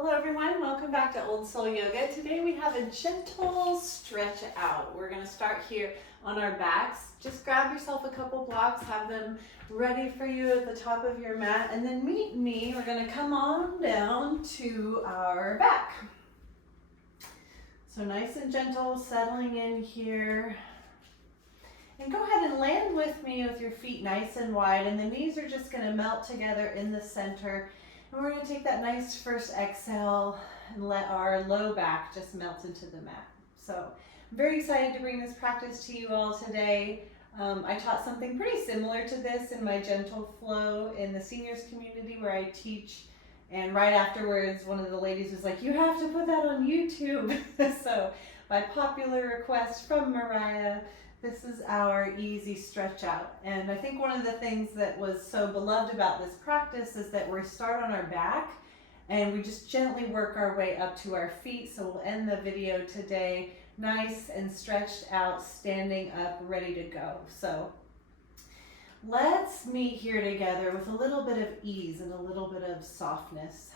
Hello everyone, welcome back to Old Soul Yoga. Today we have a gentle stretch out. We're going to start here on our backs. Just grab yourself a couple blocks, have them ready for you at the top of your mat, and then meet me. We're going to come on down to our back. So nice and gentle, settling in here. And go ahead and land with me with your feet nice and wide, and the knees are just going to melt together in the center. And we're going to take that nice first exhale and let our low back just melt into the mat. So I'm very excited to bring this practice to you all today. I taught something pretty similar to this in my gentle flow in the seniors community where I teach. And right afterwards, one of the ladies was like, "You have to put that on YouTube." So by popular request from Mariah, this is our easy stretch out. And I think one of the things that was so beloved about this practice is that we start on our back and we just gently work our way up to our feet. So we'll end the video today nice and stretched out, standing up, ready to go. So let's meet here together with a little bit of ease and a little bit of softness.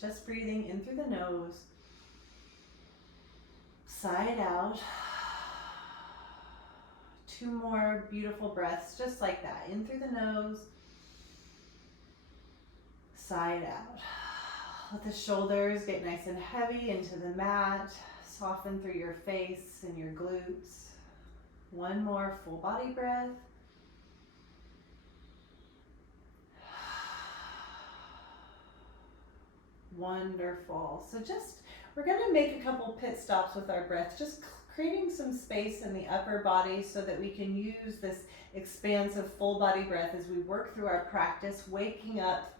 Just breathing in through the nose, side out. 2 more beautiful breaths, just like that. In through the nose, side out. Let the shoulders get nice and heavy into the mat. Soften through your face and your glutes. 1 more full body breath. Wonderful. So we're going to make a couple pit stops with our breath, just creating some space in the upper body so that we can use this expansive full body breath as we work through our practice, waking up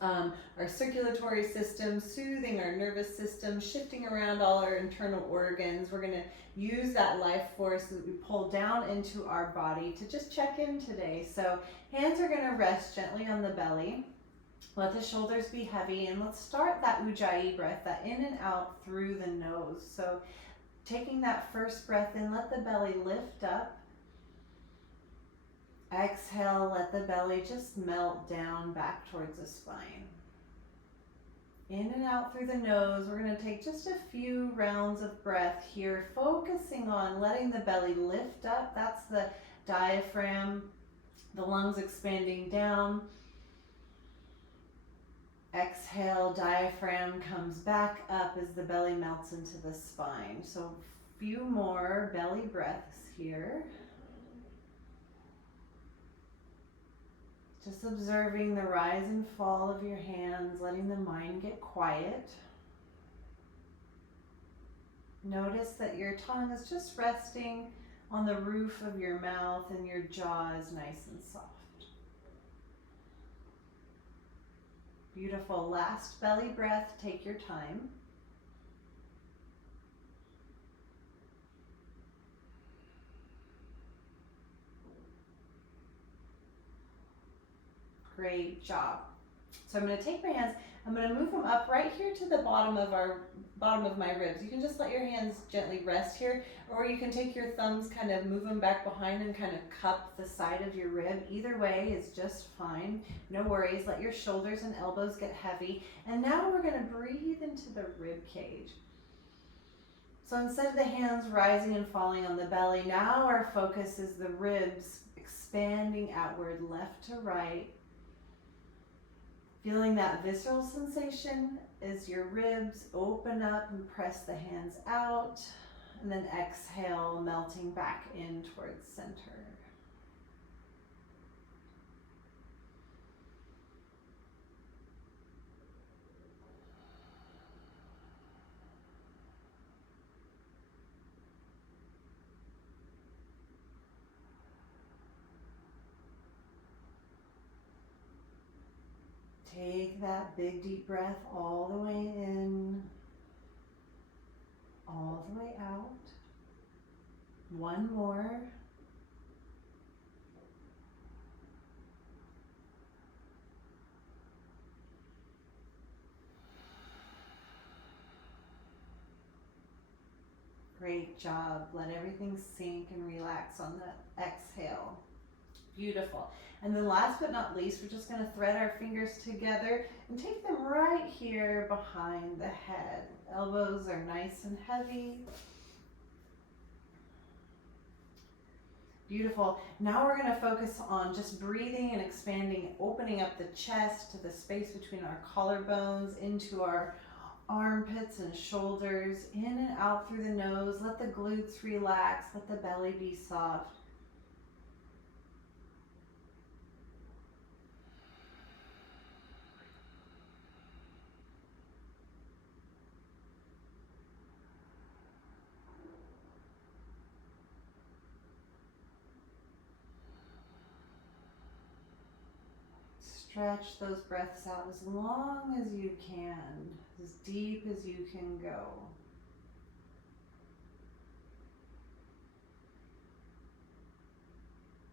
our circulatory system, soothing our nervous system, shifting around all our internal organs. We're going to use that life force that we pull down into our body to just check in today. So hands are going to rest gently on the belly. Let the shoulders be heavy, and let's start that ujjayi breath, that in and out through the nose. So taking that first breath in, let the belly lift up. Exhale, let the belly just melt down back towards the spine. In and out through the nose. We're going to take just a few rounds of breath here, focusing on letting the belly lift up. That's the diaphragm, the lungs expanding down. Exhale, diaphragm comes back up as the belly melts into the spine. So a few more belly breaths here. Just observing the rise and fall of your hands, letting the mind get quiet. Notice that your tongue is just resting on the roof of your mouth and your jaw is nice and soft. Beautiful. Last belly breath. Take your time. Great job. So I'm going to take my hands, I'm going to move them up right here to the bottom of my ribs. You can just let your hands gently rest here, or you can take your thumbs, kind of move them back behind and kind of cup the side of your rib. Either way is just fine. No worries. Let your shoulders and elbows get heavy. And now we're going to breathe into the rib cage. So instead of the hands rising and falling on the belly, now our focus is the ribs expanding outward, left to right. Feeling that visceral sensation as your ribs open up and press the hands out, and then exhale, melting back in towards center. Take that big deep breath all the way in, all the way out. 1 more. Great job. Let everything sink and relax on the exhale. Beautiful. And then last but not least, we're just going to thread our fingers together and take them right here behind the head. Elbows are nice and heavy. Beautiful. Now we're going to focus on just breathing and expanding, opening up the chest to the space between our collarbones, into our armpits and shoulders, in and out through the nose. Let the glutes relax, let the belly be soft. Stretch those breaths out as long as you can, as deep as you can go.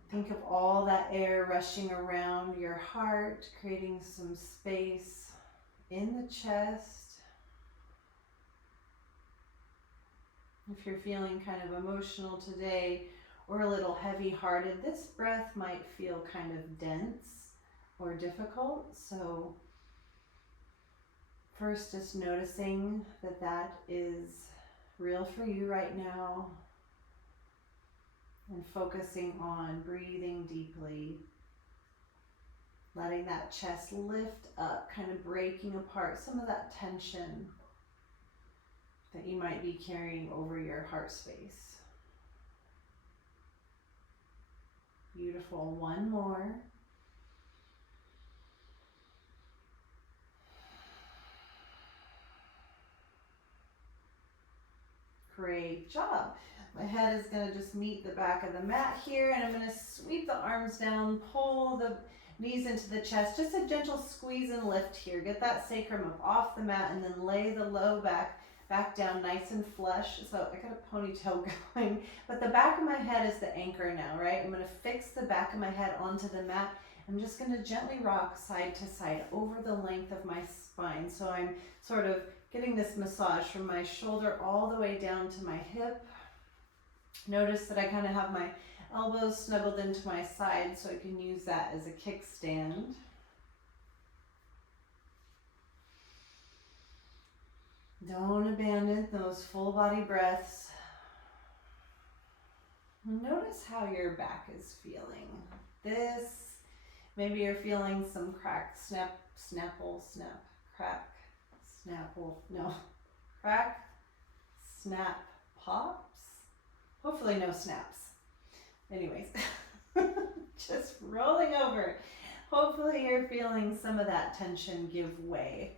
Think of all that air rushing around your heart, creating some space in the chest. If you're feeling kind of emotional today or a little heavy-hearted, this breath might feel kind of dense or difficult. So first, just noticing that that is real for you right now, and focusing on breathing deeply, letting that chest lift up, kind of breaking apart some of that tension that you might be carrying over your heart space. Beautiful. One more. Great job. My head is going to just meet the back of the mat here, and I'm going to sweep the arms down, pull the knees into the chest, just a gentle squeeze and lift here. Get that sacrum up off the mat, and then lay the low back down nice and flush. So I got a ponytail going, but the back of my head is the anchor now, right? I'm going to fix the back of my head onto the mat. I'm just going to gently rock side to side over the length of my spine. So I'm sort of getting this massage from my shoulder all the way down to my hip. Notice that I kind of have my elbows snuggled into my side, so I can use that as a kickstand. Don't abandon those full body breaths. Notice how your back is feeling. Maybe you're feeling some crack, crack, snap, pops. Hopefully no snaps. Anyways, just rolling over. Hopefully you're feeling some of that tension give way.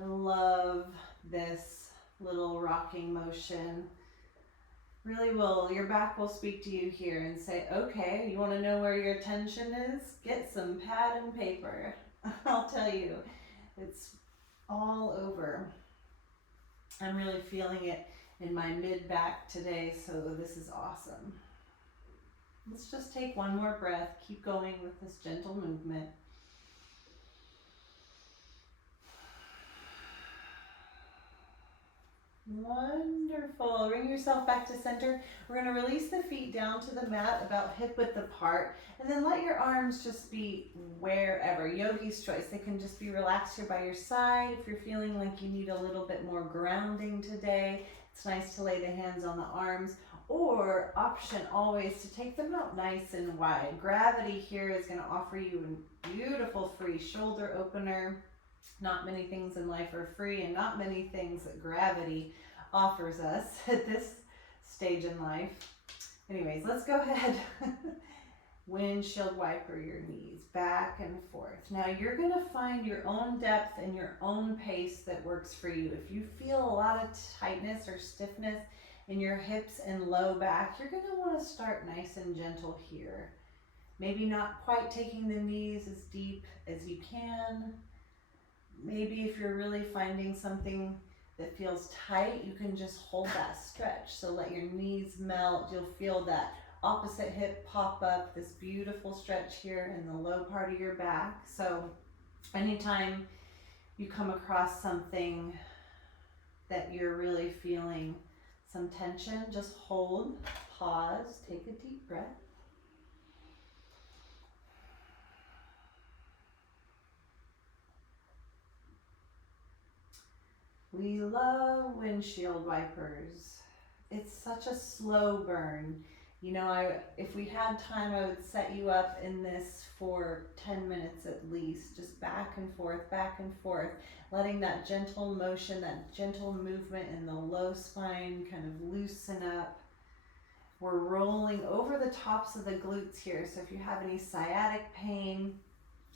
I love this little rocking motion. Really will, your back will speak to you here and say, okay, you want to know where your tension is? Get some pad and paper. I'll tell you, it's all over. I'm really feeling it in my mid-back today, so this is awesome. Let's just take one more breath. Keep going with this gentle movement. Wonderful. Bring yourself back to center. We're going to release the feet down to the mat about hip width apart, and then let your arms just be wherever. Yogi's choice. They can just be relaxed here by your side. If you're feeling like you need a little bit more grounding today, it's nice to lay the hands on the arms, or option always to take them out nice and wide. Gravity here is going to offer you a beautiful free shoulder opener. Not many things in life are free, and not many things that gravity offers us at this stage in life. Anyways, let's go ahead. Windshield wiper your knees back and forth. Now you're going to find your own depth and your own pace that works for you. If you feel a lot of tightness or stiffness in your hips and low back, you're going to want to start nice and gentle here. Maybe not quite taking the knees as deep as you can. Maybe if you're really finding something that feels tight, you can just hold that stretch. So let your knees melt. You'll feel that opposite hip pop up, this beautiful stretch here in the low part of your back. So anytime you come across something that you're really feeling some tension, just hold, pause, take a deep breath. We love windshield wipers. It's such a slow burn. You know, if we had time, I would set you up in this for 10 minutes at least, just back and forth, letting that gentle motion, that gentle movement in the low spine kind of loosen up. We're rolling over the tops of the glutes here, so if you have any sciatic pain,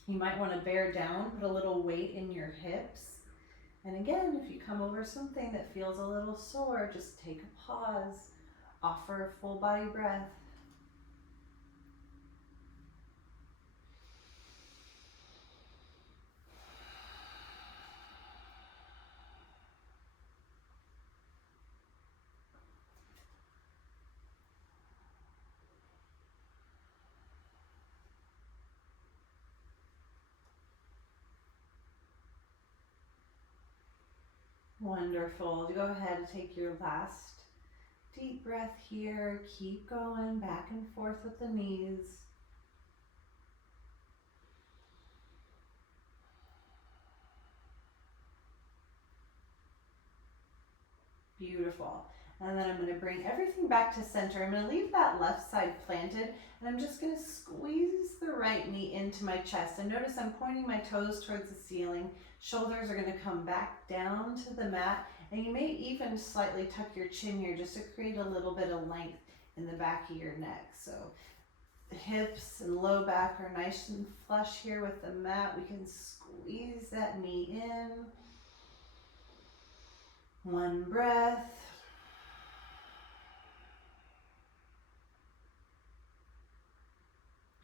you might want to bear down, put a little weight in your hips. And again, if you come over something that feels a little sore, just take a pause, offer a full body breath. Wonderful. Go ahead and take your last deep breath here. Keep going back and forth with the knees. Beautiful. And then I'm going to bring everything back to center. I'm going to leave that left side planted, and I'm just going to squeeze the right knee into my chest. And notice I'm pointing my toes towards the ceiling. Shoulders are going to come back down to the mat, and you may even slightly tuck your chin here just to create a little bit of length in the back of your neck. So the hips and low back are nice and flush here with the mat. We can squeeze that knee in. One breath.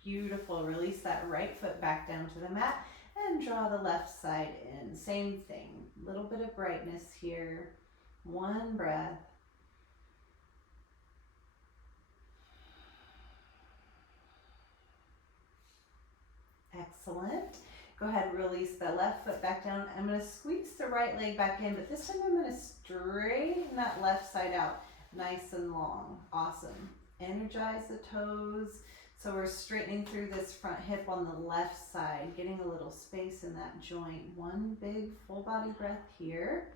Beautiful. Release that right foot back down to the mat and draw the left side in. Same thing. A little bit of brightness here. One breath. Excellent. Go ahead and release the left foot back down. I'm going to squeeze the right leg back in, but this time I'm going to straighten that left side out nice and long. Awesome. Energize the toes. So we're straightening through this front hip on the left side, getting a little space in that joint. One big full body breath here.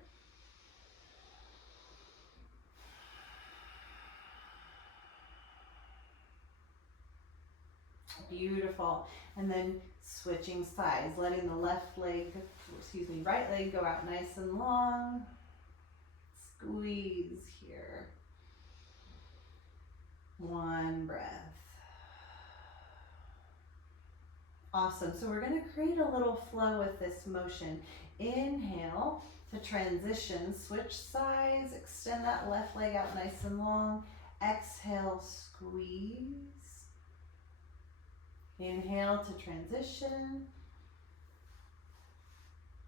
Beautiful. And then switching sides, letting the right leg go out nice and long. Squeeze here. One breath. Awesome. So we're going to create a little flow with this motion. Inhale to transition, switch sides, extend that left leg out nice and long. Exhale, squeeze. Inhale to transition.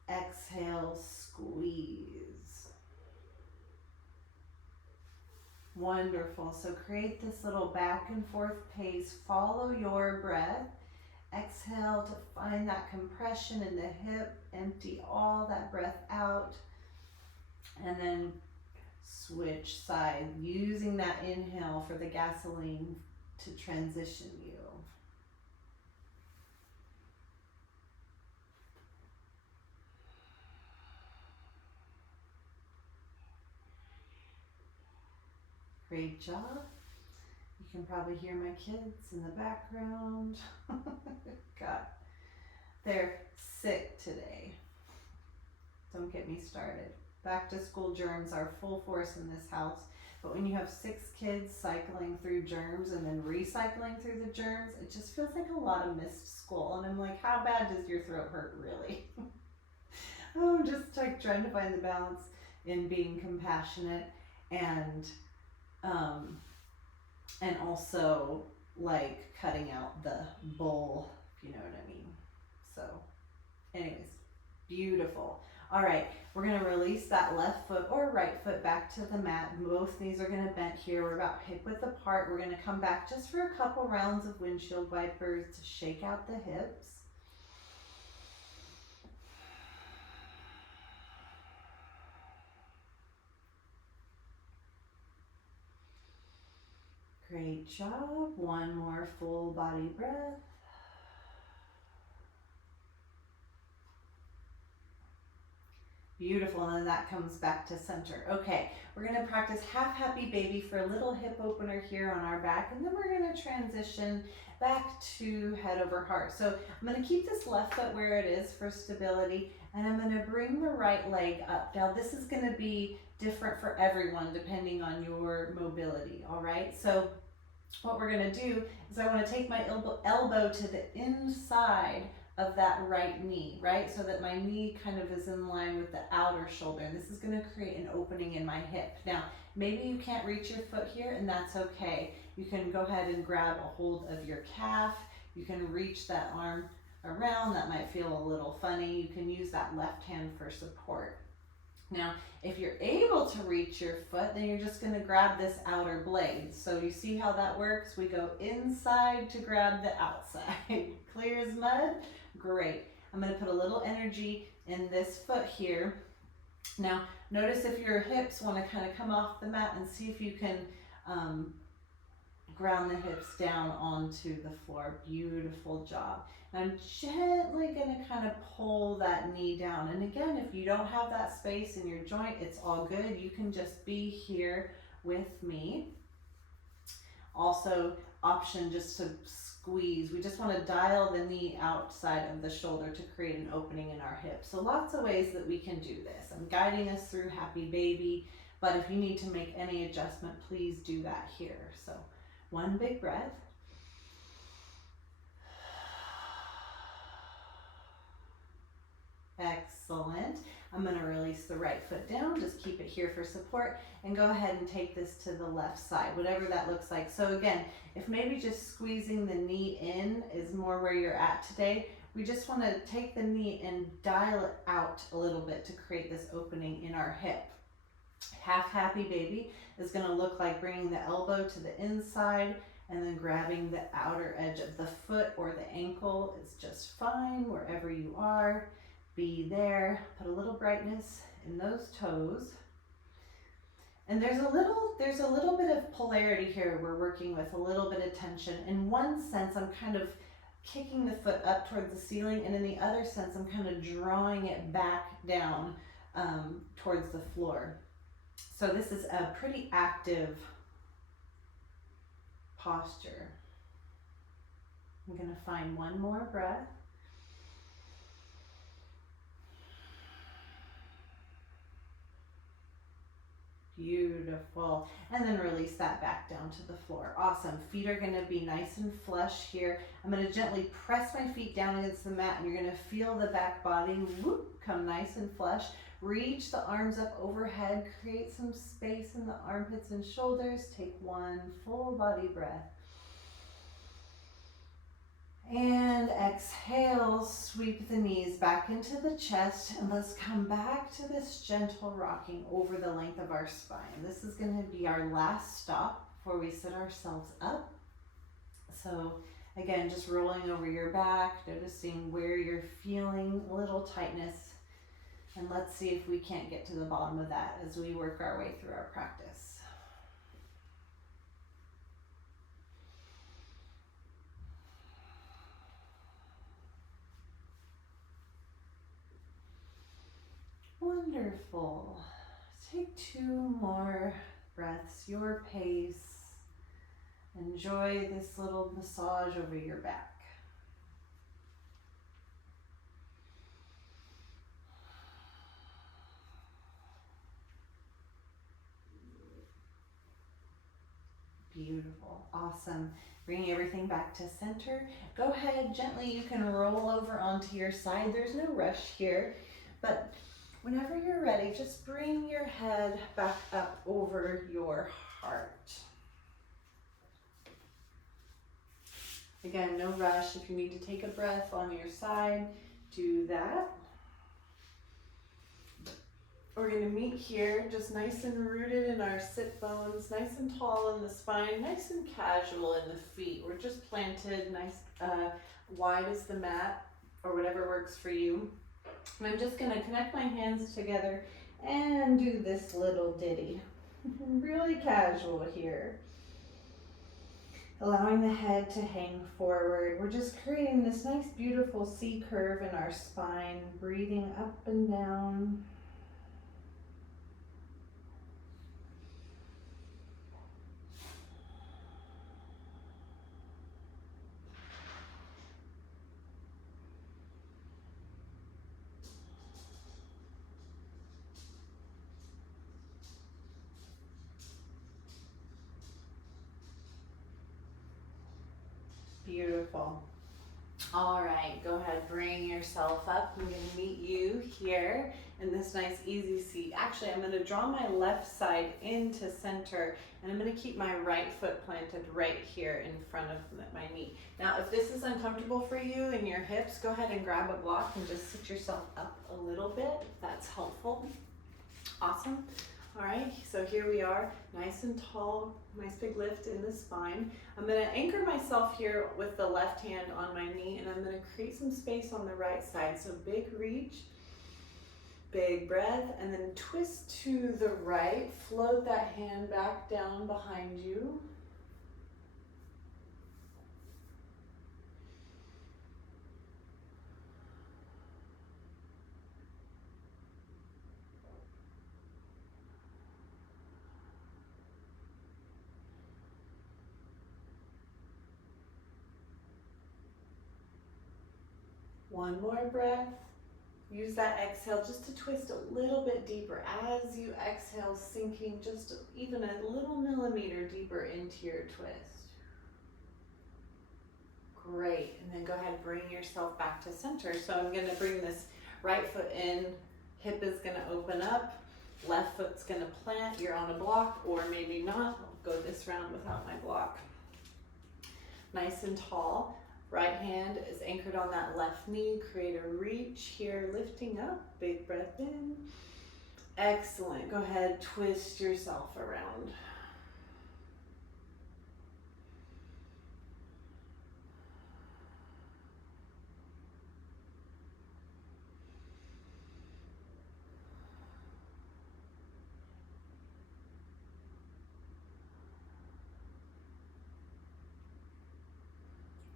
Exhale, squeeze. Wonderful. So create this little back and forth pace. Follow your breath. Exhale to find that compression in the hip. Empty all that breath out. And then switch sides, using that inhale for the gasoline to transition you. Great job. You can probably hear my kids in the background. God, they're sick today. Don't get me started. Back to school germs are full force in this house. But when you have 6 kids cycling through germs and then recycling through the germs, it just feels like a lot of missed school. And I'm like, how bad does your throat hurt really? I'm just like trying to find the balance in being compassionate and also like cutting out the bull, if you know what I mean. So anyways, beautiful. All right, we're going to release that left foot or right foot back to the mat. Both knees are going to bend here. We're about hip width apart. We're going to come back just for a couple rounds of windshield wipers to shake out the hips. Great job. One more full body breath. Beautiful, and then that comes back to center. Okay, we're gonna practice half happy baby for a little hip opener here on our back, and then we're gonna transition back to head over heart. So I'm gonna keep this left foot where it is for stability, and I'm gonna bring the right leg up. Now this is gonna be different for everyone depending on your mobility, all right? So what we're gonna do is I wanna take my elbow to the inside of that right knee, right? So that my knee kind of is in line with the outer shoulder. And this is gonna create an opening in my hip. Now, maybe you can't reach your foot here, and that's okay. You can go ahead and grab a hold of your calf. You can reach that arm around. That might feel a little funny. You can use that left hand for support. Now, if you're able to reach your foot, then you're just gonna grab this outer blade. So you see how that works? We go inside to grab the outside. Clear as mud? Great. I'm gonna put a little energy in this foot here. Now, notice if your hips wanna kind of come off the mat, and see if you can ground the hips down onto the floor. Beautiful job. And I'm gently gonna kind of pull that knee down. And again, if you don't have that space in your joint, it's all good. You can just be here with me. Also, option just to squeeze. We just want to dial the knee outside of the shoulder to create an opening in our hip. So lots of ways that we can do this. I'm guiding us through happy baby, but if you need to make any adjustment, please do that here. So one big breath. Excellent. I'm going to release the right foot down, just keep it here for support, and go ahead and take this to the left side, whatever that looks like. So again, if maybe just squeezing the knee in is more where you're at today, we just want to take the knee and dial it out a little bit to create this opening in our hip. Half happy baby is going to look like bringing the elbow to the inside and then grabbing the outer edge of the foot or the ankle. It's just fine wherever you are. Be there. Put a little brightness in those toes. And there's a little bit of polarity here we're working with, a little bit of tension. In one sense, I'm kind of kicking the foot up towards the ceiling, and in the other sense, I'm kind of drawing it back down towards the floor. So this is a pretty active posture. I'm going to find one more breath. Beautiful. And then release that back down to the floor. Awesome. Feet are going to be nice and flush here. I'm going to gently press my feet down against the mat, and you're going to feel the back body come nice and flush. Reach the arms up overhead. Create some space in the armpits and shoulders. Take one full body breath. And exhale, sweep the knees back into the chest, and let's come back to this gentle rocking over the length of our spine. This is going to be our last stop before we sit ourselves up. So again, just rolling over your back, noticing where you're feeling a little tightness, and let's see if we can't get to the bottom of that as we work our way through our practice. Wonderful. Take two more breaths, your pace. Enjoy this little massage over your back. Beautiful. Awesome. Bringing everything back to center. Go ahead, gently, you can roll over onto your side. There's no rush here, but whenever you're ready, just bring your head back up over your heart. Again, no rush. If you need to take a breath on your side, do that. We're going to meet here, just nice and rooted in our sit bones, nice and tall in the spine, nice and casual in the feet. We're just planted nice, wide as the mat, or whatever works for you. And I'm just going to connect my hands together and do this little ditty. Really casual here. Allowing the head to hang forward. We're just creating this nice, beautiful C curve in our spine, breathing up and down. Wonderful. All right, go ahead, bring yourself up. I'm gonna meet you here in this nice easy seat. Actually, I'm gonna draw my left side into center, and I'm gonna keep my right foot planted right here in front of my knee. Now, if this is uncomfortable for you in your hips, go ahead and grab a block and just sit yourself up a little bit, if that's helpful. Awesome. All right, so here we are, nice and tall, nice big lift in the spine. I'm gonna anchor myself here with the left hand on my knee, and I'm gonna create some space on the right side. So big reach, big breath, and then twist to the right, float that hand back down behind you. One more breath. Use that exhale just to twist a little bit deeper. As you exhale, sinking just even a little millimeter deeper into your twist. Great, and then go ahead and bring yourself back to center. So I'm gonna bring this right foot in, hip is gonna open up, left foot's gonna plant. You're on a block, or maybe not. I'll go this round without my block. Nice and tall. Right hand is anchored on that left knee. Create a reach here, lifting up. Big breath in. Excellent. Go ahead, twist yourself around.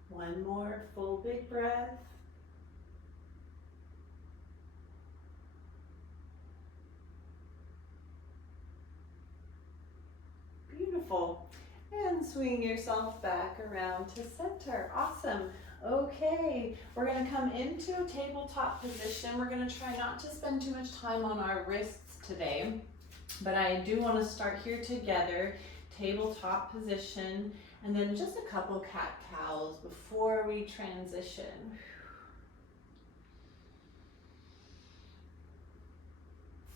One more full big breath. Beautiful. And swing yourself back around to center. Awesome. Okay, we're gonna come into a tabletop position. We're gonna try not to spend too much time on our wrists today, but I do wanna start here together, tabletop position, and then just a couple cat-cows before we transition.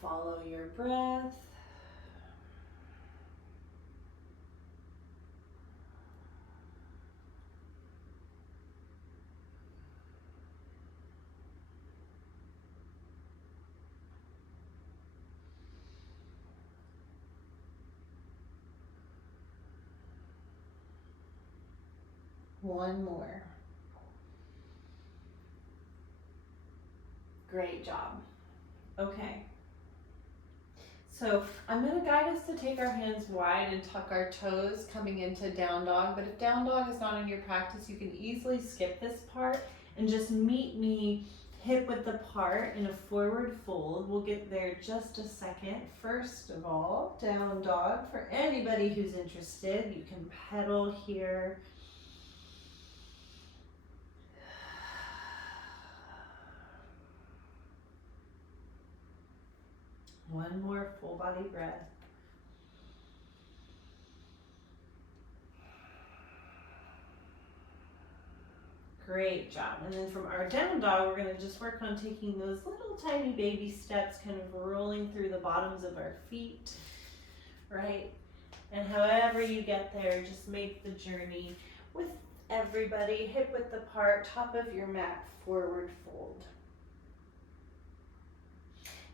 Follow your breath. One more. Great job. Okay. So I'm going to guide us to take our hands wide and tuck our toes coming into down dog. But if down dog is not in your practice, you can easily skip this part and just meet me hip width apart in a forward fold. We'll get there just a second. First of all, down dog. For anybody who's interested, you can pedal here. One more full body breath. Great job. And then from our down dog, we're going to just work on taking those little tiny baby steps, kind of rolling through the bottoms of our feet, right? And however you get there, just make the journey with everybody, hip width apart, top of your mat, forward fold.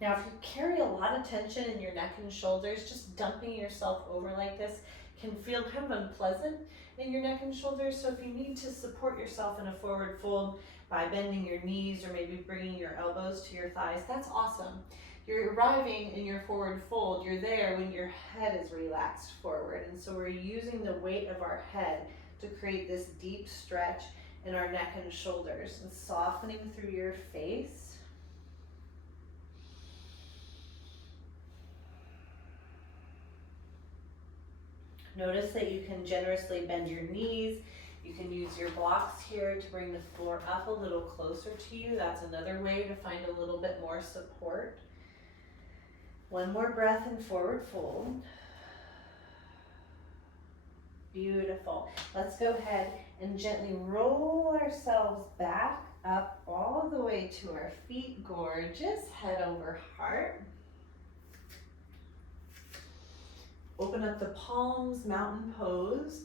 Now, if you carry a lot of tension in your neck and shoulders, just dumping yourself over like this can feel kind of unpleasant in your neck and shoulders. So if you need to support yourself in a forward fold by bending your knees or maybe bringing your elbows to your thighs, that's awesome. You're arriving in your forward fold. You're there when your head is relaxed forward. And so we're using the weight of our head to create this deep stretch in our neck and shoulders and softening through your face. Notice that you can generously bend your knees. You can use your blocks here to bring the floor up a little closer to you. That's another way to find a little bit more support. One more breath in forward fold. Beautiful. Let's go ahead and gently roll ourselves back up all the way to our feet. Gorgeous. Head over heart. Open up the palms, mountain pose.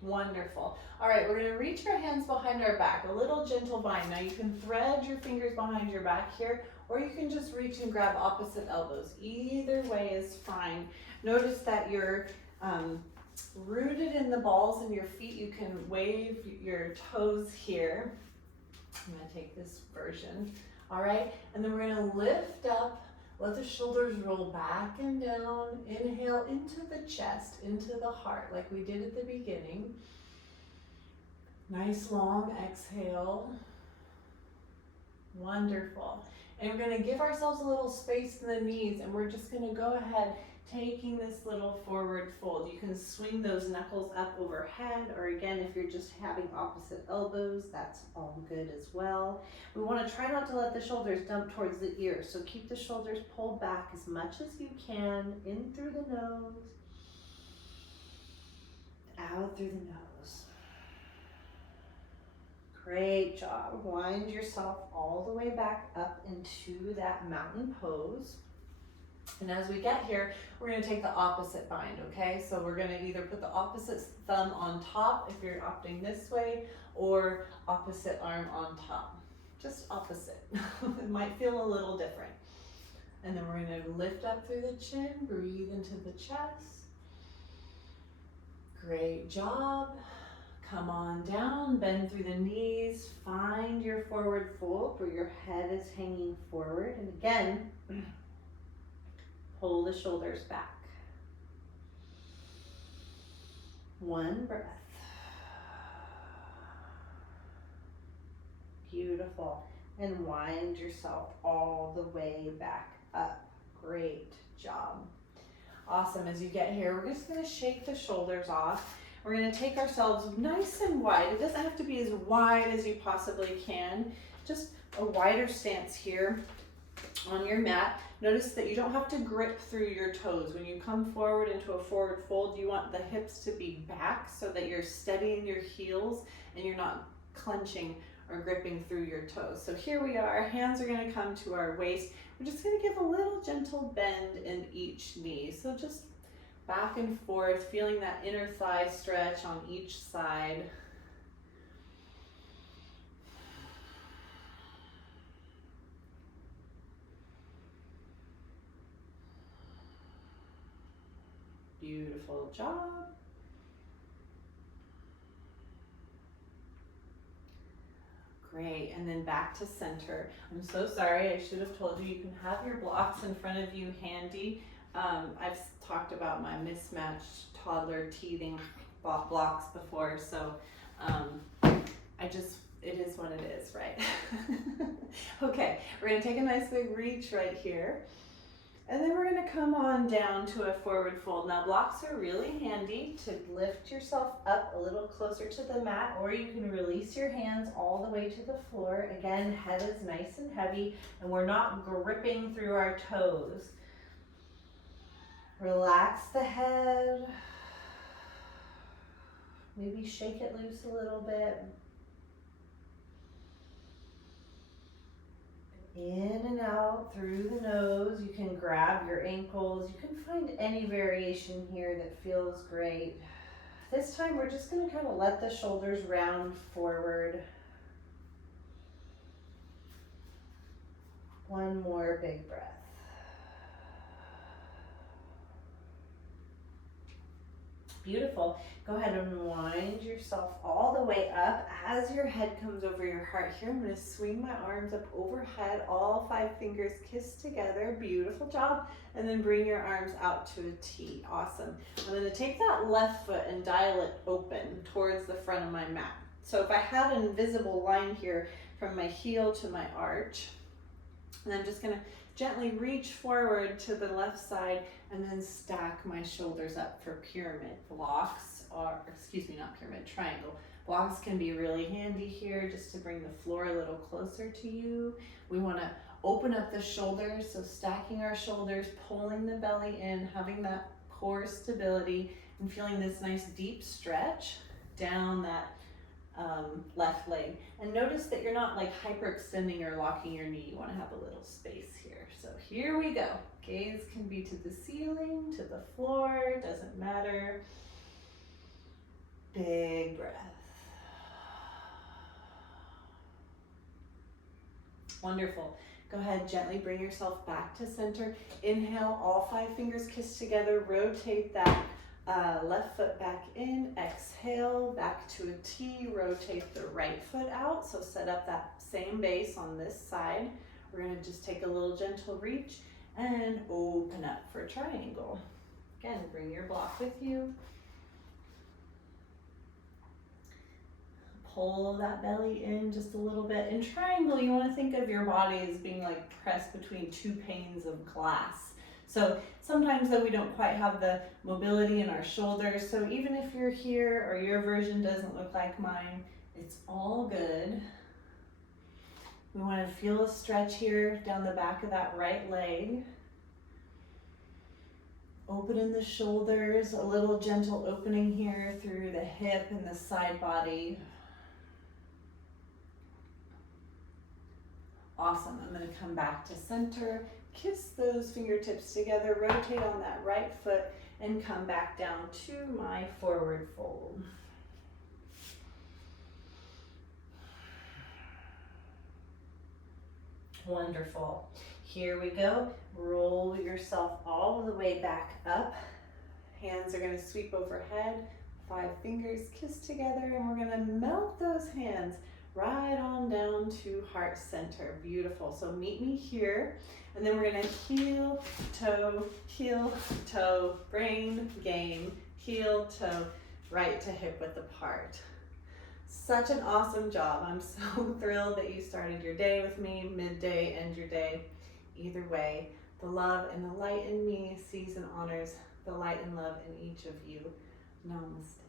Wonderful. All right, we're gonna reach our hands behind our back, a little gentle bind. Now you can thread your fingers behind your back here, or you can just reach and grab opposite elbows. Either way is fine. Notice that you're rooted in the balls in your feet. You can wave your toes here. I'm gonna take this version. All right, and then we're gonna lift up, let the shoulders roll back and down. Inhale into the chest, into the heart, like we did at the beginning. Nice long exhale. Wonderful. And we're gonna give ourselves a little space in the knees, and we're just gonna go ahead, taking this little forward fold. You can swing those knuckles up overhead, or again, if you're just having opposite elbows, that's all good as well. We want to try not to let the shoulders dump towards the ears, so keep the shoulders pulled back as much as you can, in through the nose, out through the nose. Great job. Wind yourself all the way back up into that mountain pose. And as we get here, we're going to take the opposite bind, okay? So we're going to either put the opposite thumb on top if you're opting this way, or opposite arm on top. Just opposite. It might feel a little different. And then we're going to lift up through the chin, breathe into the chest. Great job. Come on down, bend through the knees, find your forward fold where your head is hanging forward. And again, pull the shoulders back. One breath. Beautiful. And wind yourself all the way back up. Great job. Awesome. As you get here, we're just going to shake the shoulders off. We're going to take ourselves nice and wide. It doesn't have to be as wide as you possibly can. Just a wider stance here on your mat. Notice that you don't have to grip through your toes. When you come forward into a forward fold, you want the hips to be back so that you're steadying your heels and you're not clenching or gripping through your toes. So here we are, our hands are going to come to our waist. We're just going to give a little gentle bend in each knee. So just back and forth, feeling that inner thigh stretch on each side. Beautiful job. Great, and then back to center. I'm so sorry, I should have told you, you can have your blocks in front of you handy. I've talked about my mismatched toddler teething blocks before, so it is what it is, right? Okay, we're gonna take a nice big reach right here. And then we're gonna come on down to a forward fold. Now blocks are really handy to lift yourself up a little closer to the mat, or you can release your hands all the way to the floor. Again, head is nice and heavy, and we're not gripping through our toes. Relax the head. Maybe shake it loose a little bit. In and out through the nose. You can grab your ankles. You can find any variation here that feels great. This time we're just going to kind of let the shoulders round forward. One more big breath. Beautiful. Go ahead and wind yourself all the way up as your head comes over your heart here. I'm going to swing my arms up overhead, all 5 fingers kissed together. Beautiful job. And then bring your arms out to a T. Awesome. I'm going to take that left foot and dial it open towards the front of my mat. So if I had an invisible line here from my heel to my arch, and I'm just going to gently reach forward to the left side and then stack my shoulders up for pyramid. Blocks are, excuse me, not pyramid, triangle. Blocks can be really handy here just to bring the floor a little closer to you. We want to open up the shoulders, so stacking our shoulders, pulling the belly in, having that core stability, and feeling this nice deep stretch down that left leg. And notice that you're not like hyperextending or locking your knee. You want to have a little space here. So here we go. Gaze can be to the ceiling, to the floor, doesn't matter. Big breath. Wonderful. Go ahead, gently bring yourself back to center. Inhale, all 5 fingers kiss together. Rotate that left foot back in. Exhale, back to a T. Rotate the right foot out. So set up that same base on this side. We're going to just take a little gentle reach and open up for triangle. Again, bring your block with you. Pull that belly in just a little bit. In triangle, you want to think of your body as being like pressed between 2 panes of glass. So sometimes though we don't quite have the mobility in our shoulders. So even if you're here or your version doesn't look like mine, it's all good. We want to feel a stretch here down the back of that right leg. Open in the shoulders, a little gentle opening here through the hip and the side body. Awesome. I'm going to come back to center, kiss those fingertips together, rotate on that right foot, and come back down to my forward fold. Wonderful. Here we go. Roll yourself all the way back up. Hands are going to sweep overhead. 5 fingers kiss together, and we're going to melt those hands right on down to heart center. Beautiful. So meet me here, and then we're going to heel, toe, brain, game, heel, toe, right to hip width apart. Such an awesome job. I'm so thrilled that you started your day with me, midday, end your day. Either way, the love and the light in me sees and honors the light and love in each of you. Namaste.